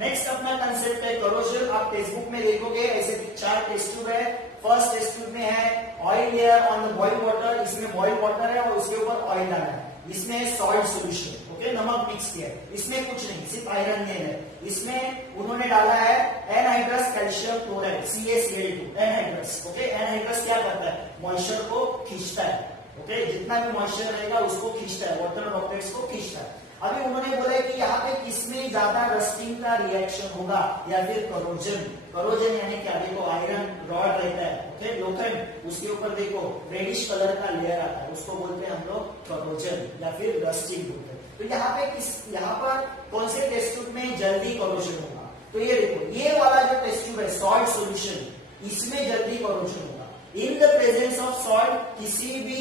Next अपना concept है corrosion. आप टेक्स्ट बुक में देखोगे ऐसे 4 टेस्ट ट्यूब है। फर्स्ट टेस्ट ट्यूब में है oil layer on the boiled water, इसमें बॉइल्ड वाटर है और उसके ऊपर ऑयल डाला है। इसमें सॉल्ट सोल्यूशन, ओके, नमक मिक्स किया है। इसमें कुछ नहीं, सिर्फ आयरन लेयर है। इसमें उन्होंने डाला है anhydrous calcium chloride CaCl2 anhydrous, okay. Anhydrous क्या करता है, मॉइस्चर को खींचता है, ओके, जितना भी मॉइस्चर रहेगा उसको खींचता है, वाटर ड्रॉपलेट्स को खींचता है। अभी उन्होंने बोला है कि यहाँ पे किसमें ज्यादा रस्टिंग का रिएक्शन होगा या फिर करोजन। करोजन यानी क्या, देखो आयरन रॉड रहता है, ओके, लोखंड, उसके ऊपर देखो रेडिश कलर का लेयर आता है, उसको बोलते हैं हम लोग करोजन या फिर रस्टिंग बोलते हैं। तो यहाँ पर कौन से टेस्ट ट्यूब में जल्दी करोजन होगा, तो ये देखो ये वाला जो टेस्ट ट्यूब है सॉल्ट सोल्यूशन, इसमें जल्दी करोजन होगा। In the presence of salt किसी भी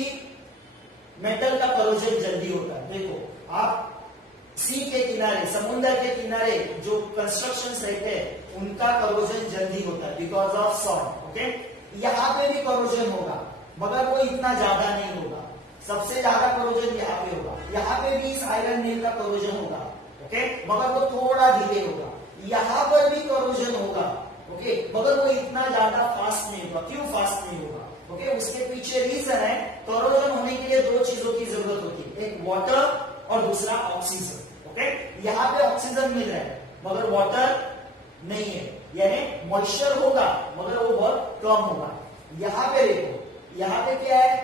मेटल का करोजन जल्दी होता है। देखो आप सी के किनारे, समुद्र के किनारे जो कंस्ट्रक्शंस रहते हैं उनका करोजन जल्दी होता है बिकॉज ऑफ सॉल्ट, ओके। यहाँ पे भी करोजन होगा मगर वो इतना ज्यादा नहीं होगा। सबसे ज्यादा करोजन यहाँ पे होगा। यहाँ पे भी इस आयरन नील का करोजन होगा, ओके, मगर वो थोड़ा धीरे होगा। यहाँ पर भी करोजन होगा, ओके, मगर वो इतना ज्यादा फास्ट नहीं होगा। क्यों फास्ट नहीं होगा, ओके, उसके पीछे रीजन है। करोजन होने के लिए 2 चीजों की जरूरत होती है, एक वाटर और दूसरा ऑक्सीजन, ओके। यहाँ पे ऑक्सीजन मिल रहा है मगर वाटर नहीं है, यानी मॉइस्चर होगा मगर वो बहुत कम होगा। यहाँ पे देखो, यहाँ पे क्या है,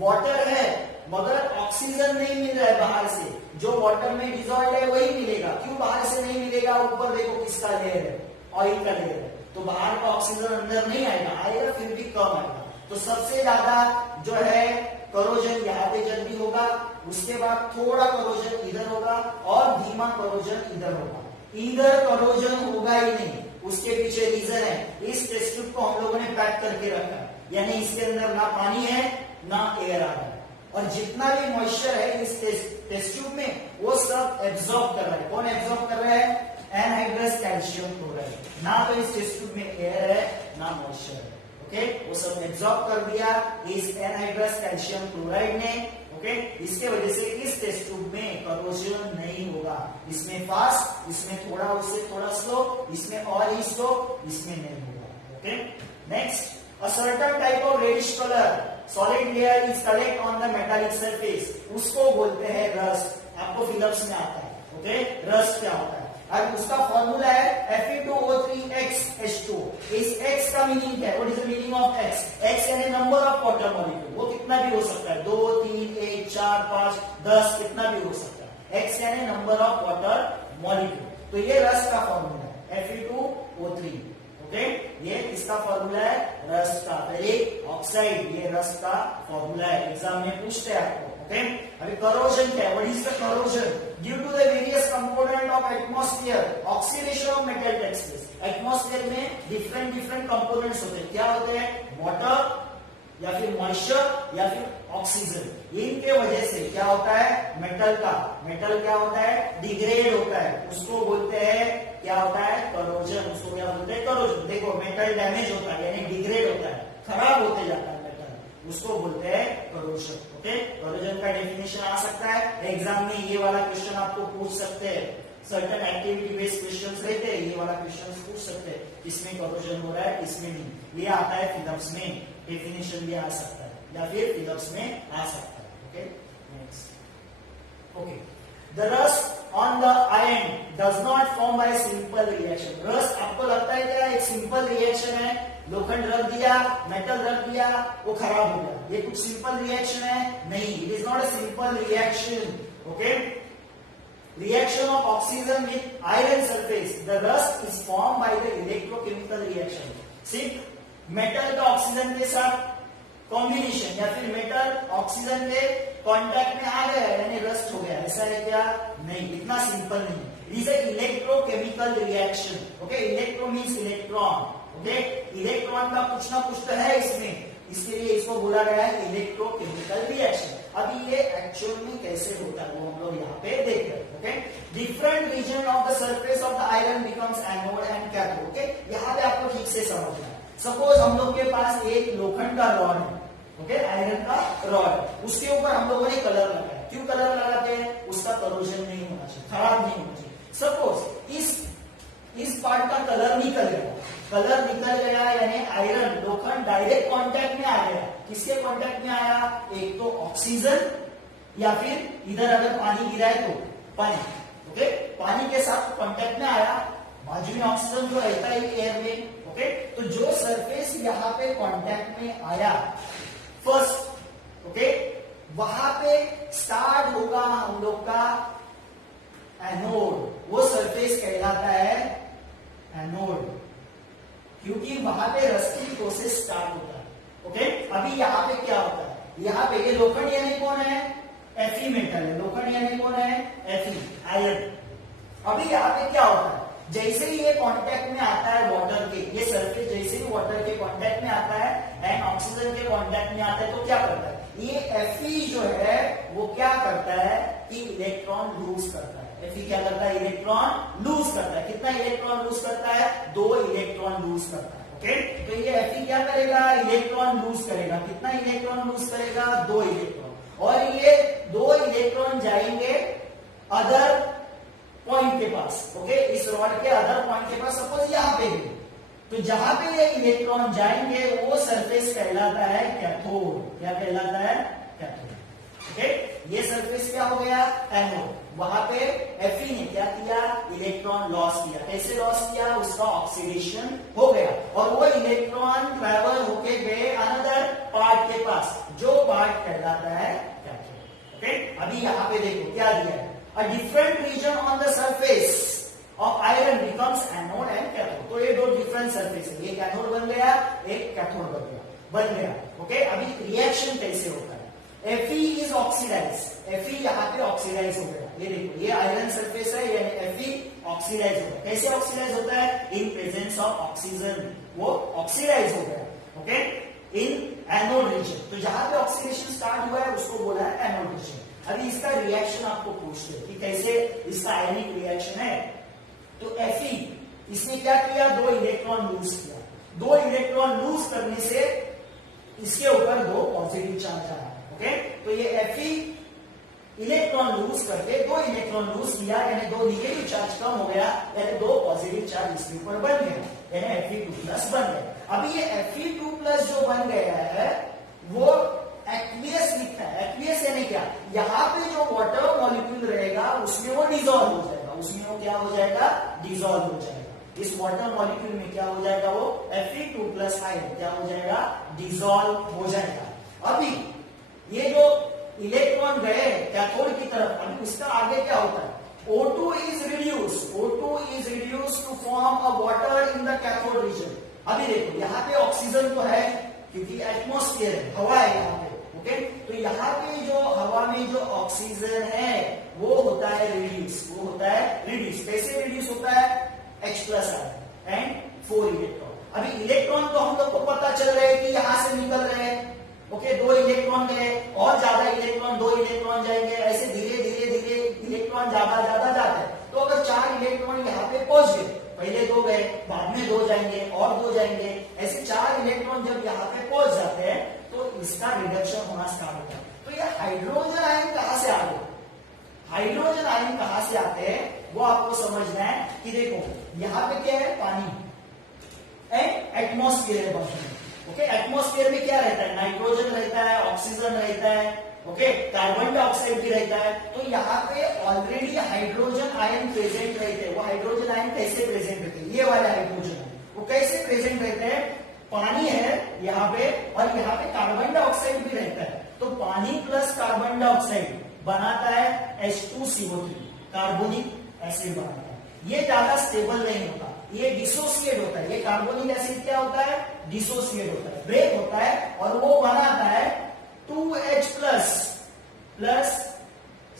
वाटर है मगर ऑक्सीजन नहीं मिल रहा है बाहर से। जो वाटर में डिजॉल्व है वही मिलेगा। क्यों बाहर से नहीं मिलेगा, ऊपर देखो किसका लेयर है, ऑयल का लेयर है, तो बाहर का ऑक्सीजन अंदर नहीं आएगा, आएगा फिर भी कम आएगा। तो सबसे ज्यादा जो है करोजन यहाँ पे जल्दी होगा, उसके बाद थोड़ा करोजन इधर होगा और धीमा करोजन इधर होगा। इधर करोजन होगा ही नहीं, उसके पीछे रीजन है। इस टेस्ट ट्यूब को हम लोगों ने पैक करके रखा है, यानी इसके अंदर ना पानी है ना एयर आ रहा है, और जितना भी मॉइस्चर है इस टेस्ट ट्यूब में वो सब एब्जॉर्ब कर रहा है। कौन एब्जॉर्ब कर रहा है, एनहाइड्रस कैल्शियम क्लोराइड। ना तो इस टेस्ट ट्यूब में एयर है ना मॉइस्चर है, ओके, वो सब एब्जॉर्ब कर दिया इस एनहाइड्रस कैल्शियम क्लोराइड ने, ओके। इसके वजह से इस टेस्ट ट्यूब में करोजन नहीं होगा। इसमें फास्ट, इसमें थोड़ा, उससे थोड़ा स्लो, इसमें और ही स्लो, इसमें नहीं होगा, okay. Next, a certain type of reddish color solid layer is collect on the metallic surface, उसको बोलते हैं रस्ट। आपको फिलिप्स में आता है, ओके, रस्ट क्या होता है। अब उसका फॉर्मूला है Fe2O3X H2। इस X का मीनिंग क्या है, what is the meaning of X? X यानी नंबर ऑफ वाटर मॉलिक्यूल, वो कितना भी हो सकता है, 2, 3, 1, 4, 5, 10, कितना भी हो सकता है। X यानी नंबर ऑफ वाटर मॉलिक्यूल। तो ये रस्ट का फॉर्मूला है Fe2O3, ओके। ये इसका फॉर्मूला है रस्ट का, पहले ऑक्साइड, ये रस्ट का फॉर्मूला है, एग्जाम में पूछते हैं आपको, ओके। अभी करोजन क्या है, what is the corrosion? Due to the various component of atmosphere oxidation of metal takes place. Atmosphere में डिफरेंट कंपोनेंट्स होते हैं, क्या होते हैं, वाटर या फिर मॉइस्चर या फिर ऑक्सीजन। इनके वजह से क्या होता है, मेटल क्या होता है, डिग्रेड होता है, उसको बोलते हैं क्या होता है, करोजन। उसको क्या बोलते हैं, करोजन। देखो मेटल डैमेज होता है यानी डिग्रेड होता है, खराब होते जाता है मेटल, उसको बोलते हैं करोजन, ओके। करोजन का डेफिनेशन आ सकता है एग्जाम में, ये वाला क्वेश्चन आपको पूछ सकते हैं। सर्टेन एक्टिविटी बेस्ड क्वेश्चंस रहते हैं, ये वाला क्वेश्चन पूछ सकते हैं, किसमें करोजन हो रहा है किसमें नहीं। ये आता है फिलिप्स में, डेफिनेशन भी आ सकता है या फिर फिलिप्स में आ सकता है, okay. Next, okay, the rust on the iron does not form by simple reaction. Rust आपको लगता है क्या एक सिंपल रिएक्शन है, लोखंड रख दिया, मेटल रख दिया, वो खराब हो गया, ये कुछ सिंपल रिएक्शन है? नहीं, it is not a simple reaction, okay. Reaction of oxygen with iron surface, the rust is formed by the electrochemical reaction। सिर्फ मेटल का ऑक्सीजन के साथ कॉम्बिनेशन या फिर मेटल ऑक्सीजन के कांटेक्ट में आ गया यानी रस्ट हो गया, ऐसा है क्या? नहीं, इतना सिंपल नहीं। It is a electrochemical reaction, okay. Electro means electron, okay. Electron का कुछ ना कुछ तो है इसमें, इसके लिए इसको बोला गया है इलेक्ट्रोकेमिकल रिएक्शन। अभी ये एक्चुअल में कैसे होता है वो हम लोग यहाँ पे देख रहे हैं, okay. Different region of the surface of the iron becomes anode and cathode, okay. यहाँ पे आपको ठीक से समझना है। सपोज हम लोग के पास एक लोखंड का रॉड है, ओके, आयरन का रॉड, उसके ऊपर हम लोगों ने कलर लगाया। क्यों कलर लगाते हैं? उसका करोजन नहीं होना चाहिए, खराब नहीं होना चाहिए। सपोज इस पार्ट का कलर निकल गया, कलर निकल गया यानी आयरन लोखंड डायरेक्ट कांटेक्ट में आ गया। किसके कांटेक्ट में आया? एक तो ऑक्सीजन या फिर इधर अगर पानी गिरा है तो पानी, ओके, पानी के साथ कांटेक्ट में आया। बाजू में ऑक्सीजन तो रहता ही एयर में, ओके। तो जो सरफेस यहाँ पे कांटेक्ट में आया फर्स्ट, ओके, वहां पे स्टार्ट होगा हम लोग का एनोड। वो सरफेस कहलाता है एनोड, क्योंकि वहां पे रस्टिंग प्रोसेस स्टार्ट होता है, ओके। अभी यहाँ पे क्या होता है? यहाँ पे ये लोखंड यानी कौन है? Fe मेटल है। लोखंड यानी कौन है? Fe, iron. अभी यहाँ पे क्या होता है? जैसे ही ये कांटेक्ट में आता है वाटर के, ये सरफेस जैसे ही वाटर के कांटेक्ट में आता है एंड ऑक्सीजन के कांटेक्ट में आता है तो क्या करता है? ये Fe जो है वो क्या करता है कि इलेक्ट्रॉन लूज करता है। Fe क्या करता है? इलेक्ट्रॉन लूज करता है। कितना इलेक्ट्रॉन लूज करता है? 2 इलेक्ट्रॉन लूज करता है, ओके। तो ये Fe क्या करेगा? इलेक्ट्रॉन लूज करेगा। कितना इलेक्ट्रॉन लूज करेगा? 2 इलेक्ट्रॉन। और ये 2 इलेक्ट्रॉन जाएंगे अदर पॉइंट के पास, ओके, इस रॉड के अदर पॉइंट के पास, सपोज यहाँ पे भी। तो जहां पे ये इलेक्ट्रॉन जाएंगे वो सरफेस कहलाता है कैथोड। क्या कहलाता है? Cathode, okay. ये सरफेस क्या हो गया? एनोड। वहां पे Fe ने क्या किया? इलेक्ट्रॉन लॉस किया। कैसे लॉस किया? उसका ऑक्सीडेशन हो गया और वो इलेक्ट्रॉन ट्रेवल होके गए अनदर पार्ट के पास, जो पार्ट कहलाता है कैथोड, ओके। अभी यहाँ पे देखो क्या दिया है? A different region on the surface of iron becomes anode and cathode। तो ये 2 डिफरेंट सरफेस है, ये कैथोड बन गया, एक कैथोड बन गया, ओके। अभी रिएक्शन कैसे होता है? Fe is oxidized, Fe यहाँ पे ऑक्सीडाइज हो गया। ये देखो, ये आयरन सरफेस है, यानी Fe ऑक्सीडाइज हो गया। कैसे ऑक्सीडाइज होता है? इन प्रेजेंस ऑफ ऑक्सीजन वो ऑक्सीडाइज हो गया, ओके, इन एनोड रीजन। तो जहां पे ऑक्सीडेशन स्टार्ट हुआ है उसको बोला है एनोड रीजन। अभी इसका रिएक्शन आपको पूछते हैं कि कैसे इसका आयनिक रिएक्शन है। तो Fe इसने क्या किया? 2 इलेक्ट्रॉन लूज किया। 2 इलेक्ट्रॉन लूज करने से इसके ऊपर 2 पॉजिटिव चार्ज आया, ओके। तो ये Fe इलेक्ट्रॉन लूज करके 2 इलेक्ट्रॉन लूज किया, यानी 2 निगेटिव चार्ज कम हो गया, यानी 2 पॉजिटिव चार्ज इसके ऊपर बन गया, यानी Fe2+ बन गया। अभी ये Fe2+ जो बन गया है वो एक्वियस लिखता है। एक्वियस यानी क्या? यहाँ पे जो वाटर मॉलिक्यूल रहेगा उसमें वो डिसॉल्व हो जाएगा, उसमें वो क्या हो जाएगा? डिसॉल्व हो जाएगा। इस वाटर मॉलिक्यूल में क्या हो जाएगा? वो Fe2+ आयन क्या हो जाएगा? डिसॉल्व हो जाएगा। अभी ये जो इलेक्ट्रॉन गए कैथोड की तरफ, अभी उसका आगे क्या होता है? O2 is reduced to form a water in the cathode region। अभी देखो यहाँ पे ऑक्सीजन तो है क्योंकि एटमॉस्फेयर है, हवा है यहाँ पे, ओके। तो यहाँ पे जो हवा में जो ऑक्सीजन है वो होता है रिड्यूस। कैसे रिड्यूस होता है? H+ ion and 4 electron. अभी इलेक्ट्रॉन तो हम लोग को पता चल रहा है कि यहां से निकल रहे हैं, ओके। 2 इलेक्ट्रॉन गए और ज्यादा इलेक्ट्रॉन, 2 इलेक्ट्रॉन जाएंगे, ऐसे धीरे धीरे इलेक्ट्रॉन ज्यादा जाते हैं। तो अगर 4 इलेक्ट्रॉन यहाँ पे पहुंच गए, पहले 2 गए, बाद में 2 जाएंगे और 2 जाएंगे, ऐसे 4 इलेक्ट्रॉन जब यहाँ पे पहुंच जाते हैं तो इसका रिडक्शन होना स्टार्ट होता है। तो ये हाइड्रोजन आयन कहां से आ गए? हाइड्रोजन आयन कहां से आते हैं वो आपको समझना है कि देखो यहाँ पे क्या है? पानी एंड एटमॉस्फेयर है बाजू में, ओके। एटमॉस्फेयर में क्या रहता है? नाइट्रोजन रहता है, ऑक्सीजन रहता है, ओके, कार्बन डाइऑक्साइड भी रहता है। तो यहाँ पे ऑलरेडी हाइड्रोजन आयन प्रेजेंट रहते हैं। वो हाइड्रोजन आयन कैसे प्रेजेंट रहते हैं? ये वाले हाइड्रोजन आयन वो कैसे प्रेजेंट रहते हैं? पानी है यहाँ पे और यहाँ पे कार्बन डाइऑक्साइड भी रहता है। तो पानी प्लस कार्बन डाइऑक्साइड बनाता है H2CO3, कार्बोनिक एसिड बनाता है। ये ज्यादा स्टेबल नहीं होता, ये डिसोसिएट होता है। ये कार्बोनिक एसिड क्या होता है? डिसोसिएट होता है, ब्रेक होता है और वो बनाता है 2H+ प्लस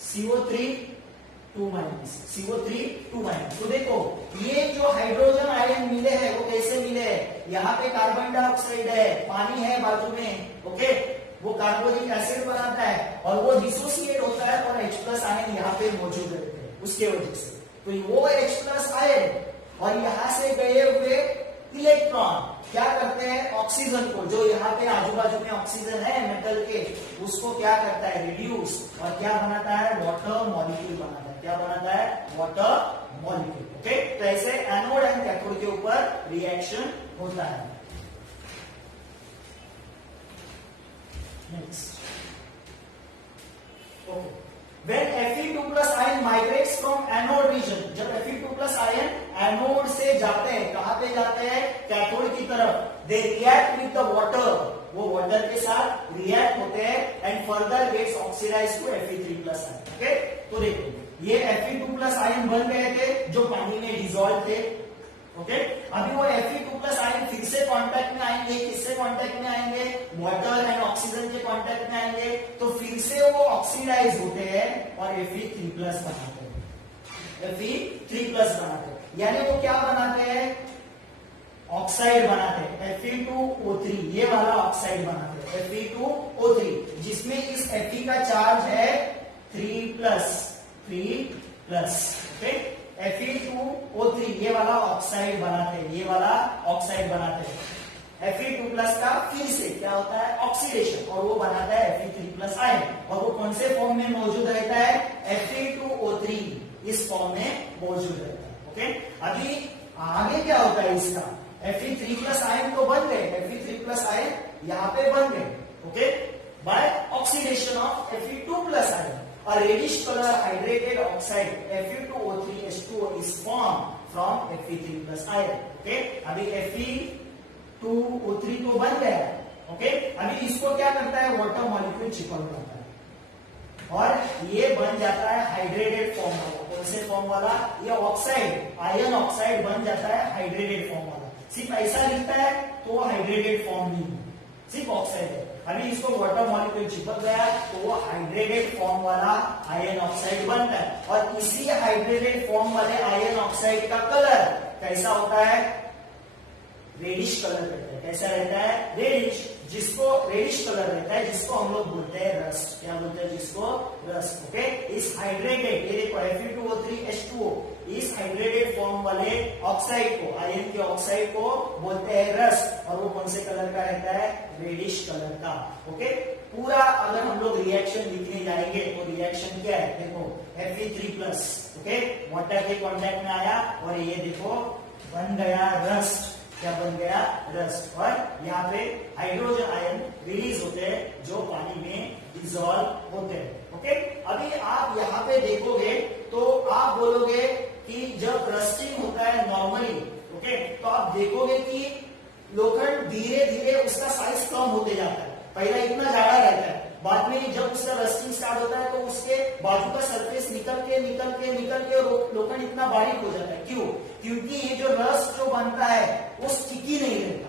CO3 2-। तो देखो ये जो हाइड्रोजन आयन मिले हैं वो कैसे मिले हैं? यहाँ पे कार्बन डाइऑक्साइड है, पानी है बाजू में, ओके। वो कार्बोनिक एसिड बनाता है और वो डिसोसिएट होता है और H+ आयन यहाँ पे मौजूद रहते हैं उसके वजह से। तो वो H+ आयन और यहाँ से गए हुए इलेक्ट्रॉन क्या करते हैं? ऑक्सीजन को, जो यहाँ पे आजू बाजू में ऑक्सीजन है मेटल के, उसको क्या करता है? रिड्यूस और क्या बनाता है? वाटर मॉलिक्यूल बनाता है। क्या बनाता है? Water molecule, okay. तो ऐसे एनोड एंड ऊपर रिएक्शन होता है। Next, okay, when Fe2 plus ion migrates from anode region, जब Fe2 plus ion एनोड से जाते हैं, कहां पे जाते हैं? कैथोड की तरफ। they react with the water, वो वाटर के साथ रिएक्ट होते हैं and further gets oxidized to Fe3 plus ion। Okay, तो देखो ये Fe2 plus ion बन गए थे जो पानी में डिसॉल्व थे। ओके, अभी वो Fe2 plus ion फिर से कांटेक्ट में आएंगे, किससे कांटेक्ट में आएंगे? वाटर एंड ऑक्सीजन के कांटेक्ट में आएंगे, तो फिर से वो ऑक्सीडाइज होते हैं और Fe3 plus बनाते हैं, Fe3 plus बनाते हैं। यानी वो क्या बनाते हैं? ऑक्साइड बनाते हैं, Fe2O3, ये वाला ऑक्साइड बनाते हैं Fe2O3, जिसमें इस Fe का चार्ज है 3+, ओके। Fe2O3 ये वाला ऑक्साइड बनाते हैं, ये वाला ऑक्साइड बनाते हैं। Fe2 प्लस का फिर से क्या होता है? ऑक्सीडेशन, और वो बनाता है Fe3 प्लस आयन, और वो कौन से फॉर्म में मौजूद रहता है? Fe2O3 इस फॉर्म में मौजूद रहता है। ओके, अभी आगे क्या होता है इसका? Fe3 प्लस आयन तो बन गए, Fe3 प्लस आयन यहाँ पे बन गए, okay, by oxidation of Fe2 plus ion. A reddish color hydrated oxide Fe2O3H2O is formed from Fe3 plus ion। Okay, अभी Fe2O3 तो बन गया, ओके। अभी इसको क्या करता है? वाटर मॉलिक्यूल चिपक जाता है और ये बन जाता है हाइड्रेटेड फॉर्म वाला। कौन से फॉर्म वाला? ये ऑक्साइड, आयन ऑक्साइड बन जाता है हाइड्रेटेड फॉर्म वाला। सिर्फ ऐसा दिखता है तो वो हाइड्रेटेड फॉर्म नहीं है, सिर्फ ऑक्साइड है। अभी इसको वाटर मॉलिक्यूल चिपक गया तो वो हाइड्रेटेड फॉर्म वाला आयन ऑक्साइड बनता है, और इसी हाइड्रेटेड फॉर्म वाले आयन ऑक्साइड का कलर कैसा होता है? रेडिश कलर रहता है। कैसा रहता है? रेडिश, जिसको रेडिश कलर रहता है, जिसको हम लोग बोलते हैं रस्ट। क्या बोलते हैं? जिसको रस्ट। ओके, इस हाइड्रेटेड, ये देखो Fe2O3H2O, इस हाइड्रेटेड फॉर्म वाले ऑक्साइड को, आयन के ऑक्साइड को बोलते हैं रस्ट, और वो कौन से कलर का रहता है? रेडिश कलर का। ओके, पूरा अगर हम लोग रिएक्शन लिखने जाएंगे तो रिएक्शन क्या है? देखो Fe3 प्लस, ओके, वाटर के कांटेक्ट में आया और ये देखो बन गया रस्ट। क्या बन गया? रस्ट। और यहाँ पे हाइड्रोजन आयन रिलीज होते हैं जो पानी में डिसॉल्व होते हैं। ओके, अभी आप यहाँ पे देखोगे तो आप बोलोगे कि जब रस्टिंग होता है नॉर्मली, ओके, तो आप देखोगे कि लोखंड धीरे धीरे उसका साइज कम होते जाता है। पहला इतना ज्यादा रहता है, बाद में जब उसका रस्टिंग स्टार्ट होता है तो उसके बाजू का सरफेस निकल के लोखंड इतना बारीक हो जाता है। क्यों? क्योंकि ये जो रस्ट जो बनता है वो स्टिकी नहीं रहता।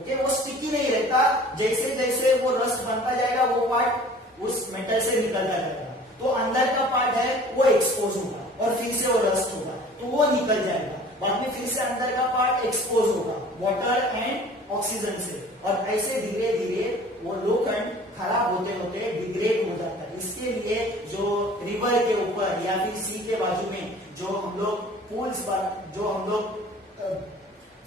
ओके, वो स्टिकी नहीं रहता। जैसे जैसे वो रस्ट बनता जाएगा वो पार्ट उस मेटल से निकलता जाएगा, तो अंदर का पार्ट है वो एक्सपोज होगा और फिर से वो रस्ट होगा तो वो निकल जाएगा। बाद में फिर से अंदर का पार्ट एक्सपोज होगा वाटर एंड ऑक्सीजन से, और ऐसे धीरे धीरे वो लोखंड खराब होते होते डिग्रेड हो जाता है। इसके लिए जो रिवर के ऊपर या फिर सी के बाजू में जो हम लोग पुल्स, जो हम लोग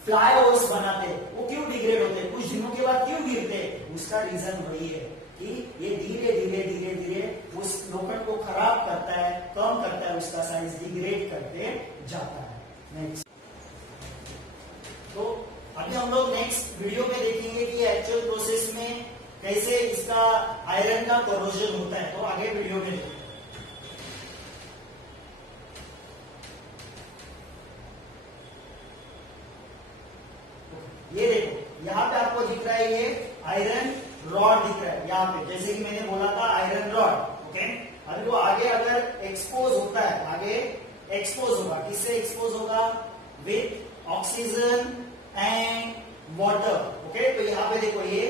फ्लाईओवर्स बनाते हैं, वो क्यों डिग्रेड होते हैं? कुछ दिनों के बाद क्यों गिरते हैं? उसका रीजन वही है कि ये धीरे धीरे धीरे धीरे उस लोखंड को खराब करता है, कम करता है, उसका साइज डिग्रेड करते जाता है। नेक्स्ट, तो अभी हम लोग नेक्स्ट वीडियो में देखेंगे कि एक्चुअल प्रोसेस में कैसे इसका आयरन का करोजन होता है। तो आगे वीडियो में देखेंगे। ये देखो यहाँ पे आपको दिख रहा है, ये आयरन रॉड दिख रहा है यहाँ पे, जैसे कि मैंने बोला था आयरन रॉड। ओके, अभी वो आगे अगर एक्सपोज होता है, आगे एक्सपोज होगा, किससे एक्सपोज होगा? With oxygen and water. Okay, तो यहाँ पे देखो ये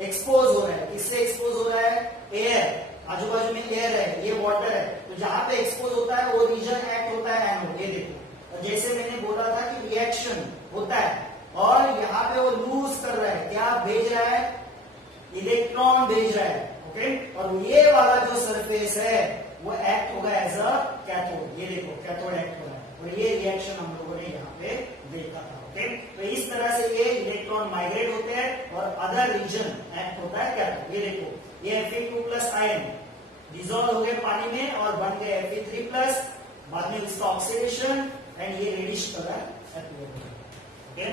एक्सपोज हो रहा है, किससे एक्सपोज हो रहा है? एयर, आजू बाजू में एयर है, ये वाटर है, तो जहां पे एक्सपोज होता है वो रीजन एक्ट होता है एनोड। ये देखो, और जैसे मैंने बोला था कि रिएक्शन होता है और यहाँ पे वो लूज कर रहा है, क्या भेज रहा है? इलेक्ट्रॉन भेज रहा है। ओके, और ये वाला जो सरफेस है वो एक्ट होगा एज अ कैथोड। ये देखो कैथोड एक्ट हो रहा है, और ये रिएक्शन हम लोगों ने यहाँ पे देखा था। ओके, तो इस तरह से ये इलेक्ट्रॉन माइग्रेट होते हैं और अदर रीजन एक्ट होता है कैथोड। ये देखो, ये Fe2 प्लस आयन डिसॉल्व हो गए पानी में और बन गए Fe3 प्लस, बाद में इसका ऑक्सीडेशन एंड ये रेडिश कलर अपीयर हो गया। ओके।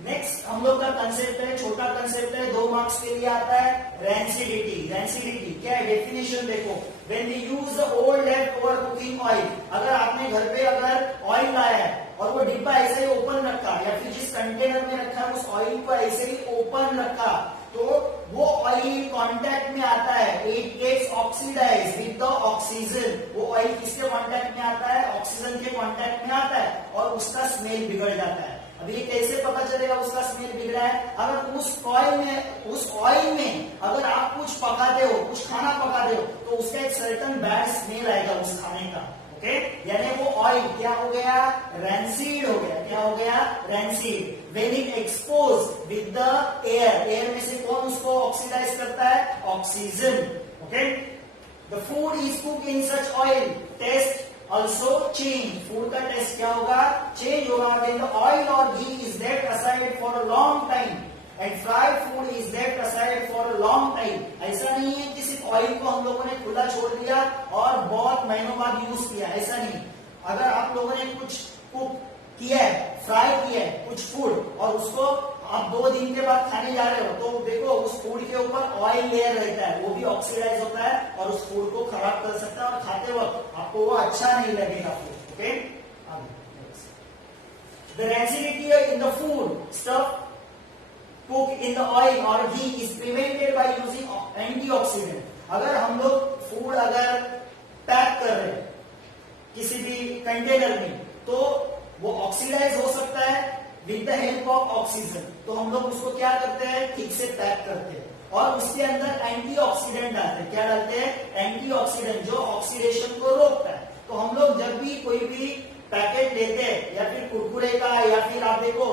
नेक्स्ट हम लोग का कंसेप्ट है, छोटा कंसेप्ट है, 2 मार्क्स के लिए आता है, रेंसिडिटी। रेंसिडिटी क्या है, डेफिनेशन देखो, when we use the old left over cooking oil, अगर आपने घर पे अगर ऑयल लाया है और वो डिब्बा ऐसे ही ओपन रखा या फिर जिस कंटेनर में रखा है उस ऑयल को ऐसे ही ओपन रखा, तो वो ऑयल कांटेक्ट में आता है, it gets oxidize with the oxygen. वो ऑयल किसके कांटेक्ट में आता है, ऑक्सीजन के कांटेक्ट में आता है और उसका स्मेल बिगड़ जाता है। अब ये कैसे पता चलेगा उसका स्मेल बिगड़ा है, अगर उस ऑयल में अगर आप कुछ पकाते हो, कुछ खाना पकाते हो, तो उसका एक सर्टन बैड स्मेल आएगा उस खाने का, ओके। यानी वो ऑयल क्या हो गया, रैंसीड हो गया। क्या हो गया, rancid. When it expose with the air, air में से कौन उसको ऑक्सीडाइज करता है, oxygen, okay. The food is cook in such oil, taste also change, food का टेस्ट क्या होगा, चेंज होगा। when the oil or ghee is left aside for a long time and fried food is left aside for a long time, ऐसा नहीं है कि सिर्फ oil को हम लोगों ने खुला छोड़ दिया और बहुत महीनों बाद यूज किया, ऐसा नहीं। अगर आप लोगों ने कुछ कुक किया है, फ्राई किया है कुछ फूड और उसको आप 2 दिन के बाद खाने जा रहे हो, तो देखो उस फूड के ऊपर ऑयल लेयर रहता है, वो भी ऑक्सीडाइज होता है और उस फूड को खराब कर सकता है और खाते वक्त आपको वो अच्छा नहीं लगेगा food, okay. The rancidity in the food stuff cook in the oil और ghee is prevented by using antioxidant. अगर हम लोग फूड अगर पैक कर रहे हैं किसी भी कंटेनर में, तो वो ऑक्सीडाइज हो सकता है with the help of oxygen, तो हम लोग उसको क्या करते हैं, ठीक से पैक करते हैं और उसके अंदर एंटीऑक्सीडेंट डालते हैं। क्या डालते हैं, एंटीऑक्सीडेंट, जो ऑक्सीडेशन को रोकता है। तो हम लोग जब भी कोई भी पैकेट लेते हैं या फिर कुरकुरे का या फिर आप देखो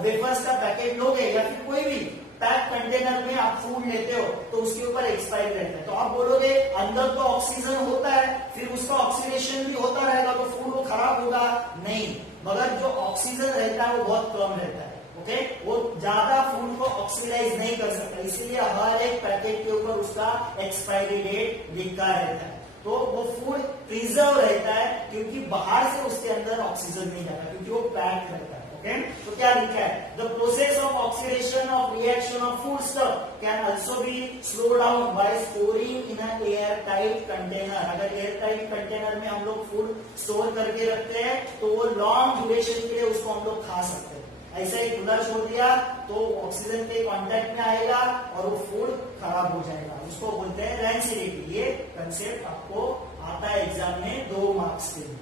वेफर्स का पैकेट लोगे या फिर कोई भी पैक कंटेनर में आप फूड लेते हो, तो उसके ऊपर एक्सपायरी रहता है। तो आप बोलोगे अंदर तो ऑक्सीजन होता है, फिर उसका ऑक्सीडेशन भी होता रहेगा तो फूड वो खराब होगा, नहीं, मगर जो ऑक्सीजन रहता है वो बहुत कम रहता है, ओके। वो ज्यादा फूड को ऑक्सीडाइज नहीं कर सकता, इसीलिए हर एक पैकेट के ऊपर उसका एक्सपायरी डेट लिखा रहता है। तो वो फूड प्रिजर्व रहता है क्योंकि बाहर से उसके अंदर ऑक्सीजन नहीं जाता, क्योंकि वो पैक रहता है, ओके। तो क्या लिखा है, the process of oxidation of reaction of food stuff can also be slow down by storing in a air tight container. अगर एयर टाइट कंटेनर में हम लोग फूड स्टोर करके रखते हैं तो वो लॉन्ग ड्यूरेशन के लिए उसको हम लोग खा सकते हैं। ऐसा ही खुला छोड़ दिया तो ऑक्सीजन के कांटेक्ट में आएगा और वो फूड खराब हो जाएगा, उसको बोलते हैं रेंसिडिटी। ये कंसेप्ट आपको आता है एग्जाम में 2 मार्क्स के लिए।